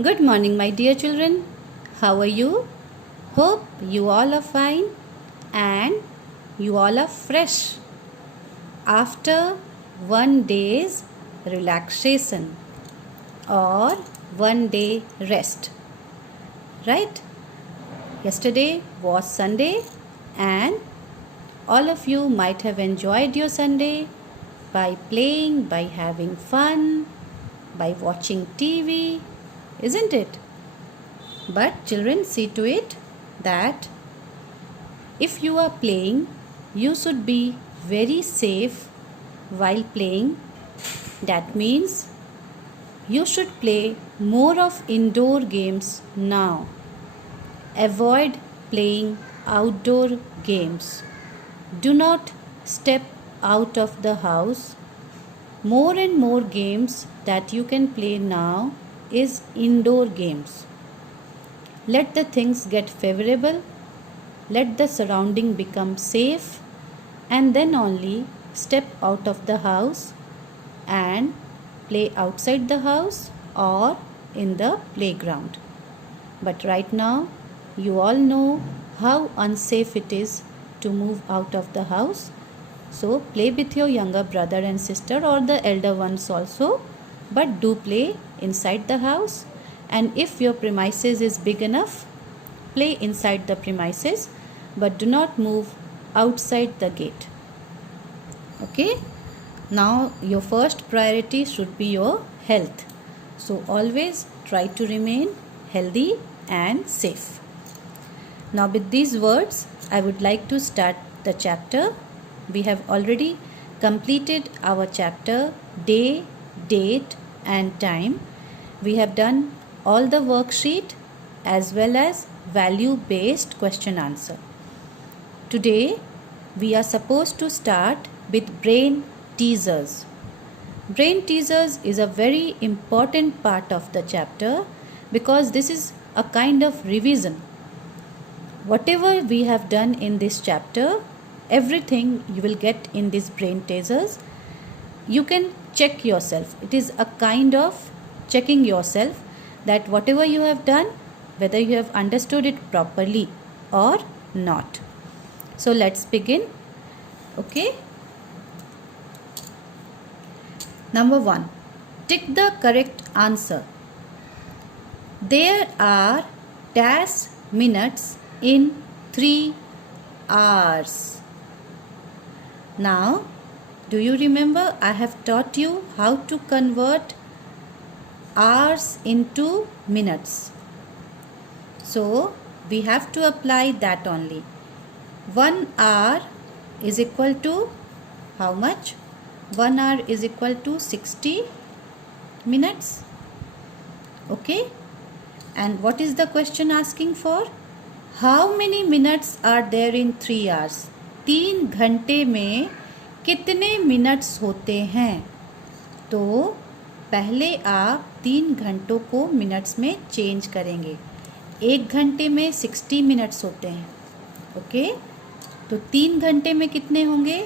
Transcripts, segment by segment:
Good morning, my dear children. How are you? Hope you all are fine and you all are fresh after one day's relaxation or one day rest. Right? Yesterday was Sunday and all of you might have enjoyed your Sunday by playing, by having fun, by watching TV, isn't it? But children, see to it that if you are playing, you should be very safe while playing. That means you should play more of indoor games now. Avoid playing outdoor games. Do not step out of the house. More and more games that you can play now is indoor games. Let the things get favorable, let the surrounding become safe, and then only step out of the house and play outside the house or in the playground. But right now, you all know how unsafe it is to move out of the house. So play with your younger brother and sister or the elder ones also, but do play inside the house. And if your premises is big enough, play inside the premises, but do not move outside the gate. Okay? Now your first priority should be your health. So always try to remain healthy and safe. Now with these words, I would like to start the chapter. We have already completed our chapter day, date and time. We have done all the worksheet as well as value based question answer. Today we are supposed to start with brain teasers. Brain teasers is a very important part of the chapter because this is a kind of revision. Whatever we have done in this chapter, everything you will get in these brain teasers. You can check yourself. It is a kind of checking yourself that whatever you have done, whether you have understood it properly or not. So let's begin. Okay. Number 1. Tick the correct answer. There are dash minutes in 3 hours. Now, do you remember I have taught you how to convert hours into minutes? So, we have to apply that only. 1 hour is equal to how much? 1 hour is equal to 60 minutes. Okay? And what is the question asking for? How many minutes are there in 3 hours? 3 घंटे में कितने minutes होते हैं? तो पहले आप 3 घंटों को मिनट्स में चेंज करेंगे. 1 घंटे में 60 मिनट्स होते हैं. ओके? तो 3 घंटे में कितने होंगे?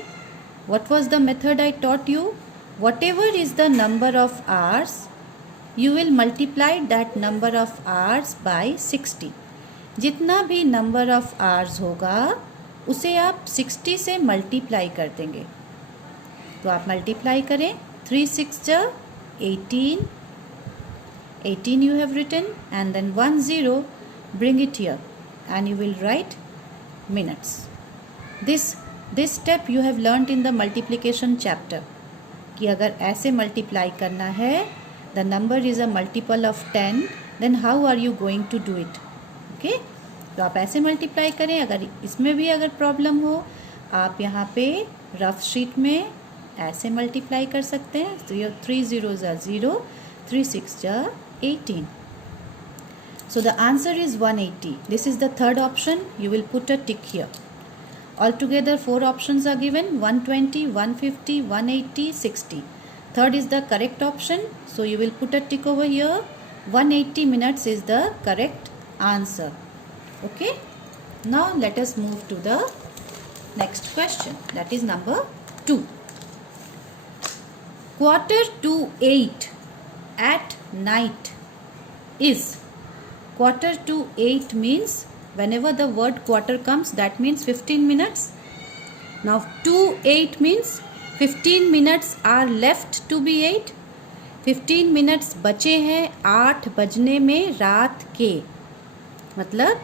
What was the method I taught you? Whatever is the number of hours, you will multiply that number of hours by 60. जितना भी number of hours होगा उसे आप 60 से मल्टीप्लाई कर देंगे. तो आप मल्टीप्लाई करें. 3 6 जा 18. 18 you have written and then 1 0 bring it here and you will write minutes. This step you have learnt in the multiplication chapter कि अगर ऐसे मल्टीप्लाई करना है, the number is a multiple of 10, then how are you going to do it? Okay? तो आप ऐसे multiply करें. अगर इसमें भी अगर प्रॉब्लम हो, आप यहाँ पे रफ शीट में ऐसे मल्टीप्लाई कर सकते हैं. तो ये 3 0 जा 0, 3 6 जा 18. So the answer is 180. This is the third option. You will put a tick here. Altogether 4 options are given: 120, 150, 180, 60. Third is the correct option. So you will put a tick over here. 180 minutes is the correct answer. Okay. Now let us move to the next question. That is number 2. 7:45 at night is. Quarter to 8 means whenever the word quarter comes, that means 15 minutes. Now to 8 means 15 minutes are left to be 8. 15 minutes बचे हैं 8 बजने में रात के, मतलब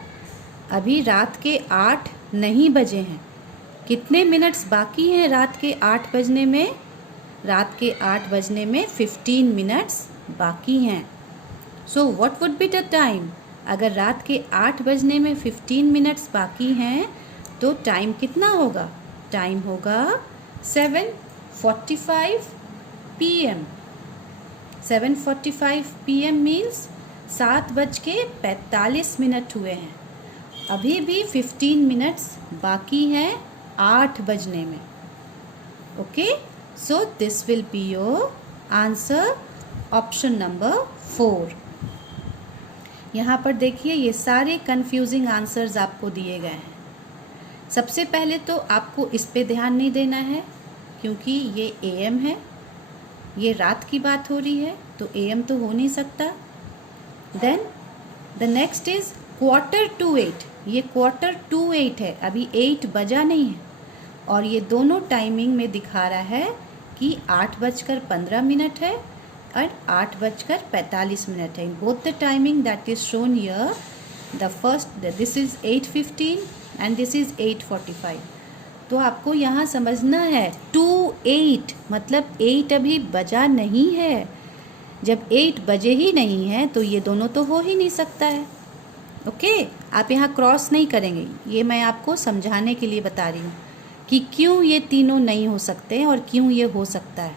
अभी रात के 8 नहीं बजे हैं. कितने मिनट्स बाकी हैं रात के 8 बजने में? रात के 8 बजने में 15 मिनट्स बाकी हैं. So what would be the time? अगर रात के 8 बजने में 15 मिनट्स बाकी हैं तो टाइम कितना होगा? टाइम होगा 7:45 PM. 7:45 PM मीन्स 7:45 हुए हैं. अभी भी 15 मिनट्स बाकी हैं 8 बजने में. Okay, so this will be your answer, option number 4. यहाँ पर देखिए ये सारे कंफ्यूजिंग आंसर्स आपको दिए गए हैं. सबसे पहले तो आपको इस पे ध्यान नहीं देना है क्योंकि ये AM है, ये रात की बात हो रही है तो AM तो हो नहीं सकता. Then the next is quarter to 8. ये क्वार्टर टू 8 है, अभी 8 बजा नहीं है और ये दोनों टाइमिंग में दिखा रहा है कि 8:15 है और 8:45 है. Both the timing that is shown here, the first this is 8:15 and this is 8:45. तो आपको यहाँ समझना है 2:08 मतलब 8 अभी बजा नहीं है. जब 8 बजे ही नहीं है तो ये दोनों तो हो ही नहीं सकता है. ओके, आप यहाँ क्रॉस नहीं करेंगे. ये मैं आपको समझाने के लिए बता रही हूँ कि क्यों ये तीनों नहीं हो सकते और क्यों ये हो सकता है.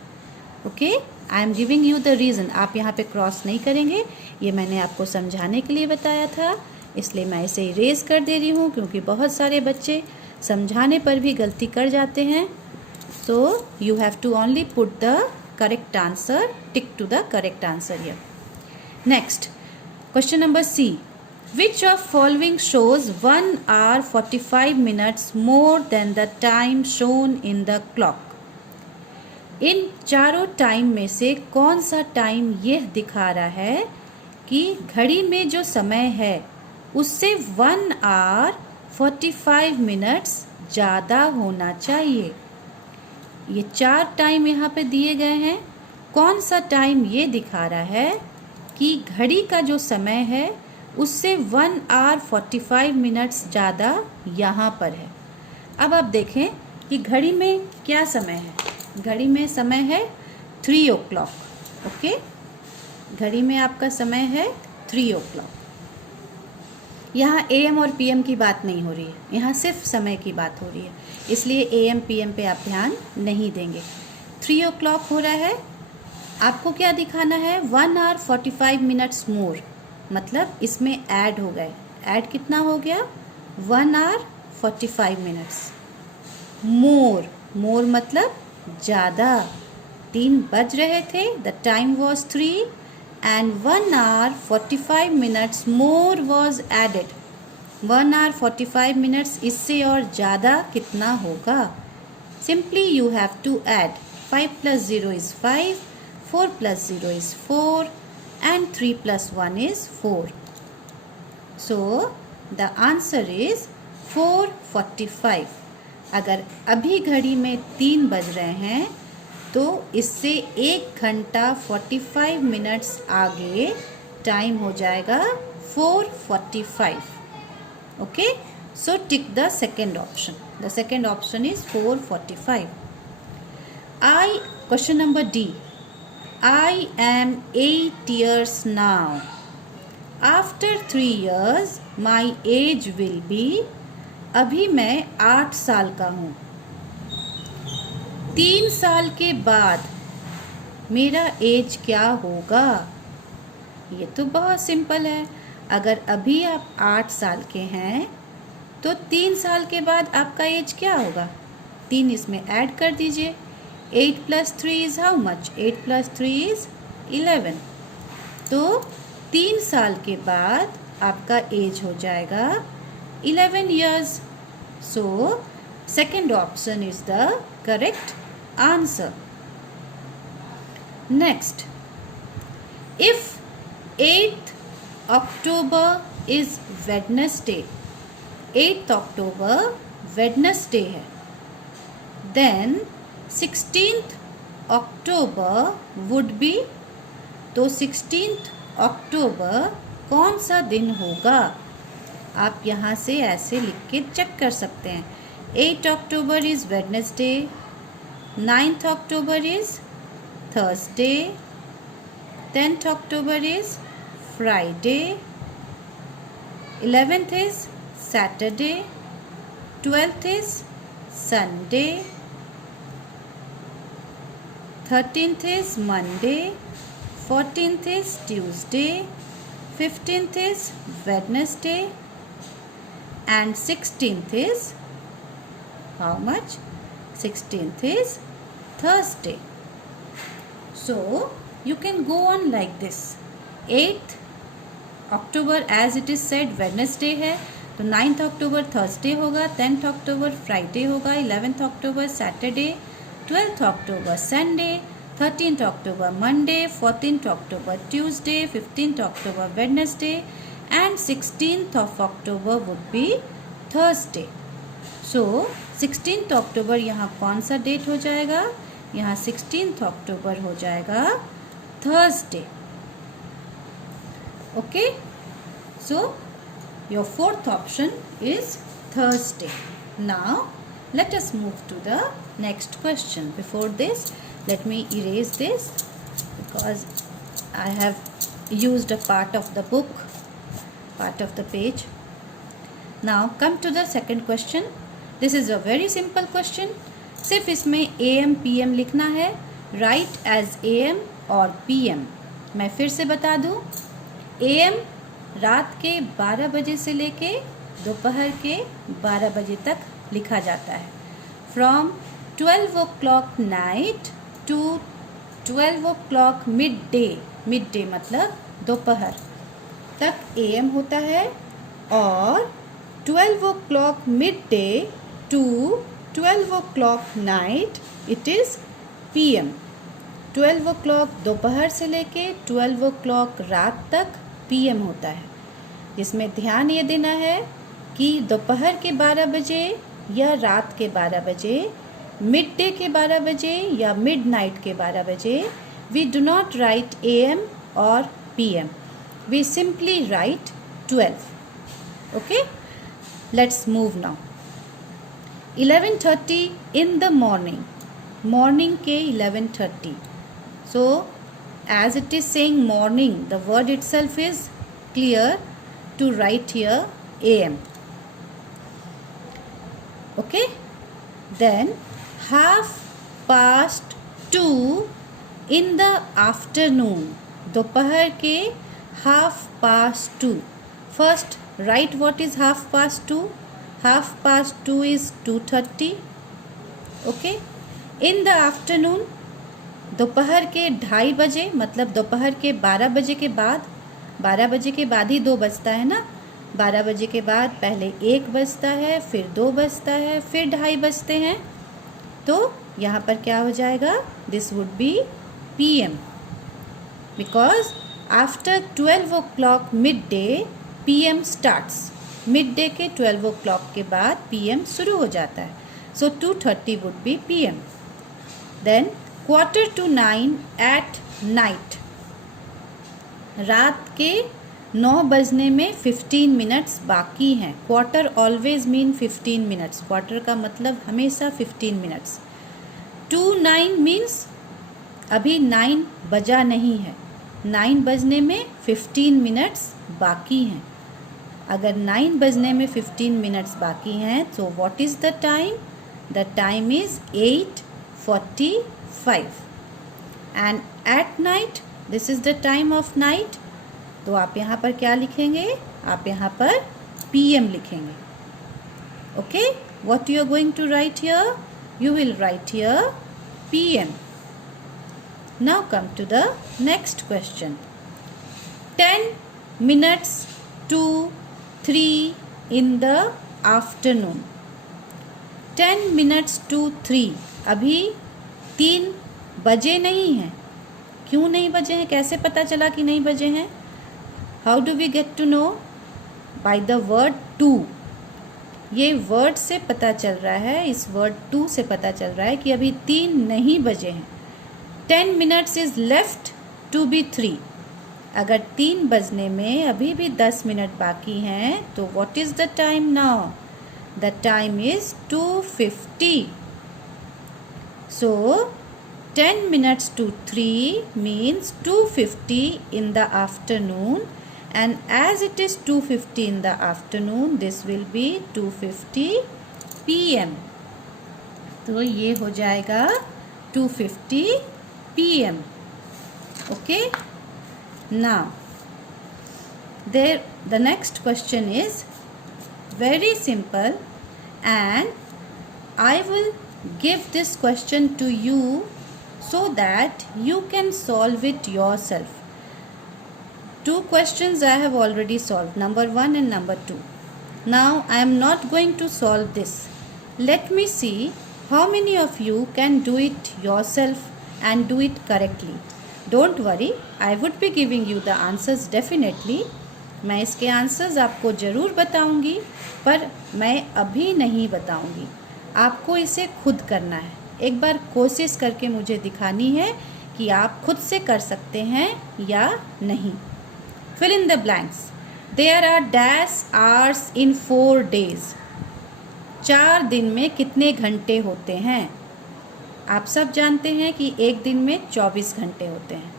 Okay, I am giving you the reason. आप यहाँ पे क्रॉस नहीं करेंगे, ये मैंने आपको समझाने के लिए बताया था, इसलिए मैं इसे इरेज कर दे रही हूँ क्योंकि बहुत सारे बच्चे समझाने पर भी गलती कर जाते हैं. So you have to only put the correct answer, tick to the correct answer here. Next question number C. Which of following shows 1 hour 45 minutes more than the time shown in the clock? इन चारों time में से कौन सा time यह दिखा रहा है कि घड़ी में जो समय है उससे 1 hour 45 minutes ज़्यादा होना चाहिए? ये 4 टाइम यहाँ पे दिए गए हैं. कौन सा टाइम ये दिखा रहा है कि घड़ी का जो समय है उससे 1 hour 45 minutes ज़्यादा यहाँ पर है? अब आप देखें कि घड़ी में क्या समय है. घड़ी में समय है 3 o'clock. ओके, घड़ी में आपका समय है 3 o'clock. यहाँ AM और PM की बात नहीं हो रही है, यहाँ सिर्फ समय की बात हो रही है, इसलिए AM PM पे आप ध्यान नहीं देंगे. 3 o'clock हो रहा है. आपको क्या दिखाना है? 1 hour 45 minutes मोर, मतलब इसमें ऐड हो गए. ऐड कितना हो गया? 1 hour 45 minutes. मोर, मोर मतलब ज़्यादा. 3 बज रहे थे, the time was 3 and 1 hour 45 minutes more was added. 1 hour 45 minutes इससे और ज़्यादा कितना होगा? Simply you have to add 5 plus 0 is 5, 4 plus 0 is 4 and 3 plus 1 is 4. So the answer is 4:45. अगर अभी घड़ी में 3 बज रहे हैं तो इससे 1 घंटा 45 मिनट्स आगे टाइम हो जाएगा 4:45. Okay, so tick the second option. The second option is 4:45. Question number D. I am 8 years now. After 3 years my age will be. अभी मैं 8 साल का हूँ. 3 साल के बाद मेरा एज क्या होगा? ये तो बहुत सिंपल है. अगर अभी आप 8 साल के हैं तो 3 साल के बाद आपका एज क्या होगा? 3 इसमें ऐड कर दीजिए. 8 plus 3 is how much? 8 plus 3 is 11. तो 3 साल के बाद आपका एज हो जाएगा 11 years. So second option is the correct answer. Next, if 8th October is Wednesday, 8th October Wednesday है। Then 16th October would be, तो 16th अक्टूबर कौन सा दिन होगा? आप यहाँ से ऐसे लिख के चेक कर सकते हैं। 8 अक्टूबर is Wednesday, 9th October is Thursday, 10th October is Friday, 11th is Saturday, 12th is Sunday, 13th is Monday, 14th is Tuesday, 15th is Wednesday, and 16th is how much? 16th is Thursday. So you can go on like this. 8th October as it is said Wednesday है, तो 9th अक्टूबर Thursday होगा, 10th अक्टूबर Friday होगा, 11th October Saturday, 12th October Sunday, 13th October Monday, 14th October Tuesday, 15th October Wednesday and 16th of October would be Thursday. So 16th अक्टूबर यहाँ कौन सा date हो जाएगा? यहाँ 16th अक्टूबर हो जाएगा Thursday. Okay, so your fourth option is Thursday. Now let us move to the next question. Before this, let me erase this because I have used a part of the book, part of the page. Now come to the second question. This is a very simple question. सिर्फ इसमें AM PM लिखना है. Write as AM और PM. मैं फिर से बता दूँ, AM रात के 12 बजे से लेके दोपहर के 12 बजे तक लिखा जाता है. From 12 o'clock night to 12 o'clock midday मतलब दोपहर तक AM होता है, और 12 o'clock midday to 12 o'clock night it is PM. 12 o'clock दोपहर से लेके 12 o'clock रात तक PM होता है, जिसमें ध्यान ये देना है कि दोपहर के 12 बजे या रात के 12 बजे, मिड डे के 12 बजे या मिड नाइट के 12 बजे, we do not write AM और PM, we simply write 12. Okay, let's move now. 11:30 in the morning के 11:30. सो as it is saying morning, the word itself is clear to write here AM. Okay, then 2:30 in the afternoon, दोपहर के 2:30. First write what is 2:30. 2:30 is 2:30. Okay, in the afternoon दोपहर के 2:30 बजे मतलब दोपहर के 12 बजे के बाद, 12 बजे के बाद ही 2 बजता है ना, 12 बजे के बाद पहले 1 बजता है, फिर 2 बजता है, फिर 2:30 बजते हैं, तो यहाँ पर क्या हो जाएगा? This would be PM, because after 12 o'clock mid day PM starts. Mid day के 12 o'clock के बाद PM शुरू हो जाता है. So 2:30 would be PM. Then 8:45 at night, रात के 9 बजने में 15 मिनट्स बाकी हैं. Quarter always mean 15 minutes, quarter का मतलब हमेशा 15 मिनट्स. 2:09 मीन्स अभी 9 बजा नहीं है, 9 बजने में 15 मिनट्स बाकी हैं. अगर 9 बजने में 15 मिनट्स बाकी हैं तो what is the time? The time is 8:45. And at night, this is the time of night, तो आप यहाँ पर क्या लिखेंगे? आप यहाँ पर PM लिखेंगे. Okay, what you are going to write here? You will write here PM. Now come to the next question. 10 minutes to 3 in the afternoon. 10 minutes to 3, अभी 3 बजे नहीं हैं. क्यों नहीं बजे हैं? कैसे पता चला कि नहीं बजे हैं? How do we get to know? By the word to. ये वर्ड से पता चल रहा है, इस वर्ड टू से पता चल रहा है कि अभी 3 नहीं बजे हैं. 10 minutes is left to be 3. अगर 3 बजने में अभी भी 10 मिनट बाकी हैं तो what is the time now? The time is 2:50. So 10 minutes to 3 means 2:50 in the afternoon, and as it is 2:50 in the afternoon, this will be 2:50 p.m. तो ये हो जाएगा 2:50 p.m. Okay? Now, the next question is very simple, and I will give this question to you so that you can solve it yourself. 2 questions I have already solved, number 1 and number 2. Now I am not going to solve this. Let me see how many of you can do it yourself and do it correctly. Don't worry, I would be giving you the answers definitely. मैं इसके answers आपको ज़रूर बताऊंगी, पर मैं अभी नहीं बताऊंगी. आपको इसे खुद करना है. एक बार कोशिश करके मुझे दिखानी है कि आप खुद से कर सकते हैं या नहीं. Fill in the blanks. There are dash hours in 4 days. 4 दिन में कितने घंटे होते हैं? आप सब जानते हैं कि एक दिन में 24 घंटे होते हैं.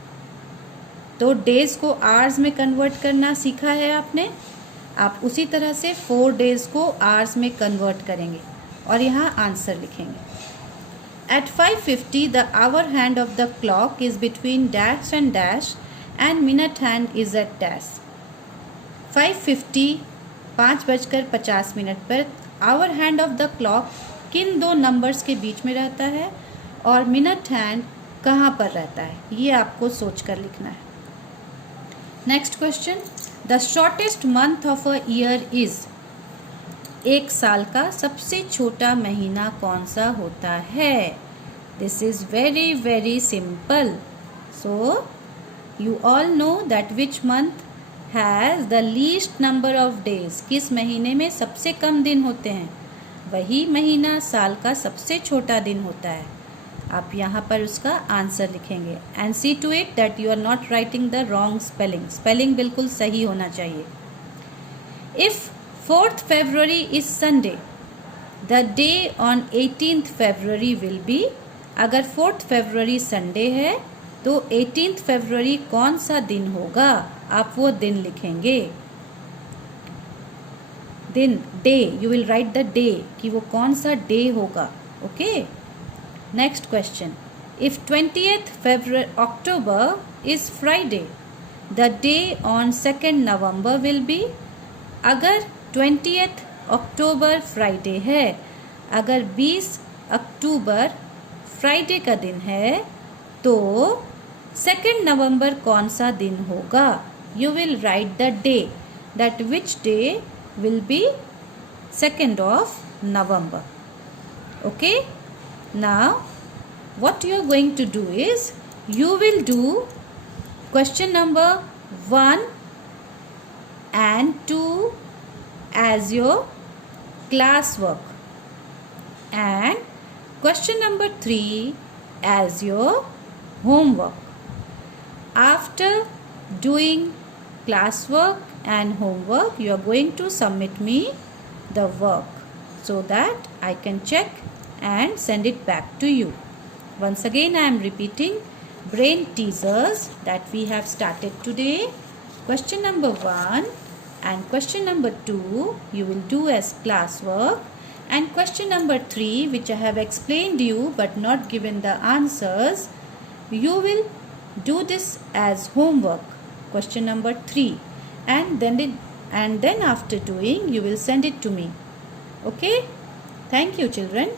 तो डेज को आवर्स में कन्वर्ट करना सीखा है आपने. आप उसी तरह से 4 डेज को आवर्स में कन्वर्ट करेंगे और यहाँ आंसर लिखेंगे. At 5:50 the hour hand of the clock is between dash and minute hand is at dash. 5:50 5:50 per hour hand of the clock किन 2 नंबर्स के बीच में रहता है और मिनट हैंड कहाँ पर रहता है, ये आपको सोच कर लिखना है. Next question. The shortest month of a year is. एक साल का सबसे छोटा महीना कौन सा होता है? This is very very simple. So you all know that which month has the least number of days. किस महीने में सबसे कम दिन होते हैं, वही महीना साल का सबसे छोटा दिन होता है. आप यहाँ पर उसका आंसर लिखेंगे. And see to it that you are not writing the wrong spelling. Spelling बिल्कुल सही होना चाहिए. If 4th February is Sunday, the day on 18th February will be. अगर 4th February संडे है तो 18th February कौन सा दिन होगा? आप वो दिन लिखेंगे. दिन, day, you will right the day कि वो कौन सा डे होगा. Okay. Next question. If 20th October is Friday, the day on 2nd November will be. अगर 20th अक्टूबर फ्राइडे है, अगर 20 अक्टूबर फ्राइडे का दिन है तो 2nd नवंबर कौन सा दिन होगा? You will right the day, that which day will be 2nd of November. Okay? Now what you are going to do is you will do question number 1 and 2 as your class work and question number 3 as your homework. After doing class work and homework, you are going to submit me the work so that I can check and send it back to you. Once again I am repeating brain teasers that we have started today. Question number 1 and question number 2 you will do as class work, and question number 3 which I have explained you but not given the answers, you will do this as homework, question number 3, and then after doing you will send it to me. Okay? Thank you children.